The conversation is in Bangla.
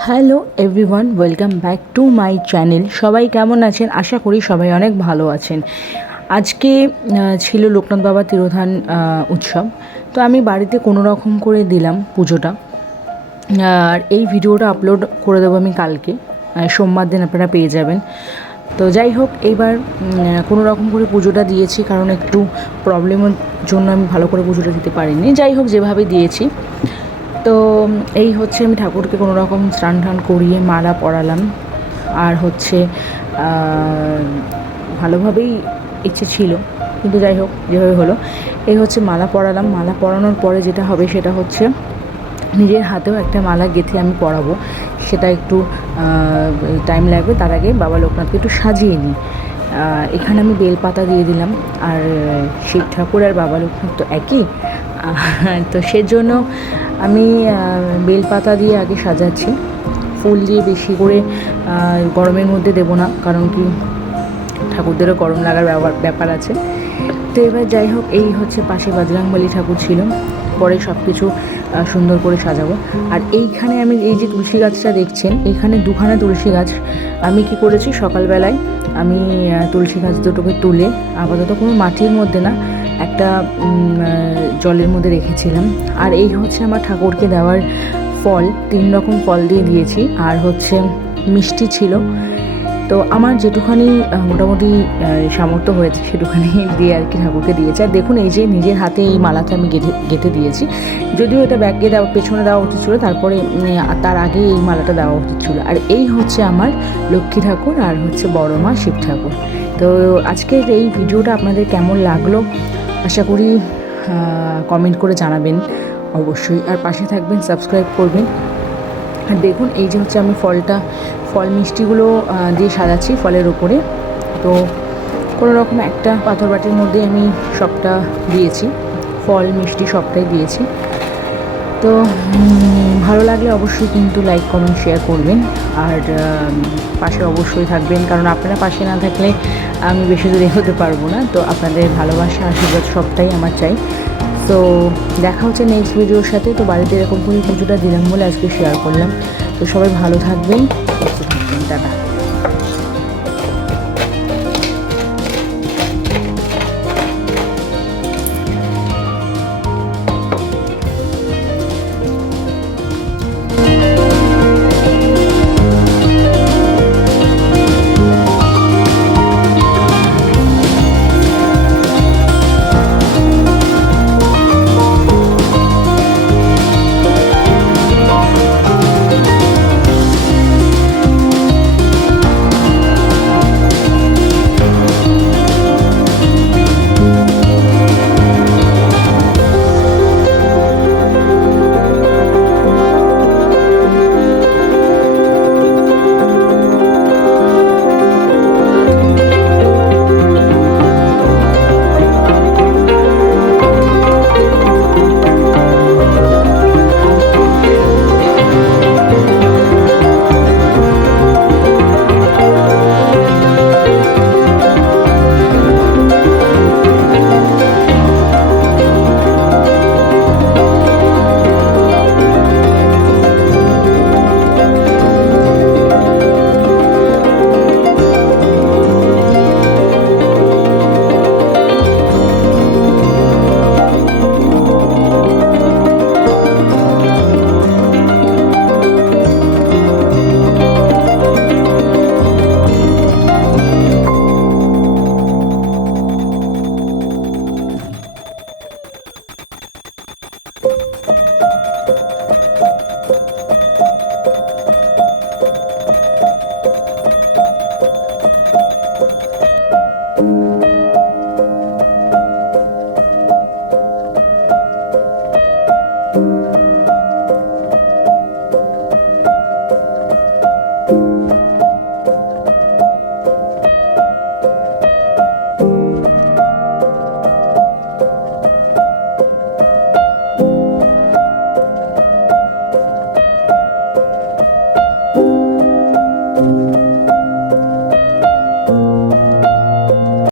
Hello everyone welcome back to my channel সবাই কেমন আছেন? আশা করি সবাই অনেক ভালো আছেন। আজকে ছিল লোকনাথ বাবা তিরোধান উৎসব। তো আমি বাড়িতে কোনো রকম করে দিলাম পুজোটা। আর এই ভিডিওটা আপলোড করে দেবো আমি কালকে। সোমবার দিন আপনারা পেয়ে যাবেন। তো যাই হোক এইবার কোনো রকম করে পুজোটা দিয়েছি। কারণ একটু প্রবলেমের জন্য আমি ভালো করে পুজোটা দিতে পারিনি। যাই হোক, যেভাবে দিয়েছি। তো এই হচ্ছে আমি ঠাকুরকে কোনো রকম স্নান টান করিয়ে মালা পরালাম। আর হচ্ছে ভালোভাবেই ইচ্ছে ছিল, কিন্তু যাই হোক, যেভাবে হলো। এই হচ্ছে মালা পরালাম। মালা পরানোর পরে যেটা হবে সেটা হচ্ছে, নিজের হাতেও একটা মালা গেঁথে আমি পরাবো। সেটা একটু টাইম লাগবে, তার আগে বাবা লোকনাথকে একটু সাজিয়ে নিই। এখানে আমি বেলপাতা দিয়ে দিলাম। আর শিব ঠাকুর আর বাবা লোকনাথ তো একই। তো সেজন্য আমি বেলপাতা দিয়ে আগে সাজাচ্ছি। ফুল দিয়ে বেশি করে গরমের মধ্যে দেবো না, কারণ কি ঠাকুরদেরও গরম লাগার ব্যাপার আছে। তো এবার যাই হোক, এই হচ্ছে পাশে বজরংবলী ঠাকুর ছিল। পরে সব কিছু সুন্দর করে সাজাবো। আর এইখানে আমি, এই যে তুলসী গাছটা দেখছেন এইখানে দুখানা তুলসী গাছ আমি কি করেছি সকালবেলায়, আমি তুলসী গাছ দুটোকে তুলে, আপাতত কোনো মাটির মধ্যে না একটা জলের মধ্যে রেখেছিলাম। আর এই হচ্ছে আমার ঠাকুরকে দেওয়ার ফল। তিন রকম ফল দিয়ে দিয়েছি। আর হচ্ছে মিষ্টি ছিল। তো আমার যেটুখানি মোটামুটি সামর্থ্য হয়েছে, সেটুখানি দিয়ে আর কি ঠাকুরকে দিয়েছে। আর দেখুন, এই যে নিজের হাতে এই মালাটা আমি গেঁথে গেঁথে দিয়েছি। যদিও এটা ব্যাগে দেওয়া, পেছনে দেওয়া উচিত ছিল, তারপরে তার আগে এই মালাটা দেওয়া উচিত ছিল। আর এই হচ্ছে আমার লক্ষ্মী ঠাকুর, আর হচ্ছে বড় মা শিব ঠাকুর। তো আজকের এই ভিডিওটা আপনাদের কেমন লাগল? আশা করি কমেন্ট করে জানাবেন অবশ্যই। আর পাশে থাকবেন সাবস্ক্রাইব করবেন। আর দেখুন, এই যে হচ্ছে আমি ফলটা, ফল মিষ্টিগুলো দিয়ে সাজাচ্ছি ফলের ওপরে। তো কোনো রকম একটা পাথর বাটির মধ্যে আমি সবটা দিয়েছি, ফল, মিষ্টি সবটাই দিয়েছি। তো ভালো লাগলে অবশ্যই কিন্তু লাইক কমেন্ট শেয়ার করবেন। আর পাশে অবশ্যই থাকবেন। কারণ আপনারা পাশে না থাকলে আমি বেশি দূরে হতে পারব না। তো আপনাদের ভালোবাসা, আশীর্বাদ সবটাই আমার চাই। তো দেখা হচ্ছে নেক্সট ভিডিওর সাথে। তো বাড়িতে এরকম করে পুজোটা দিলাম বলে আজকে শেয়ার করলাম। তো সবাই ভালো থাকবেন, সুস্থ থাকবেন। টাটা।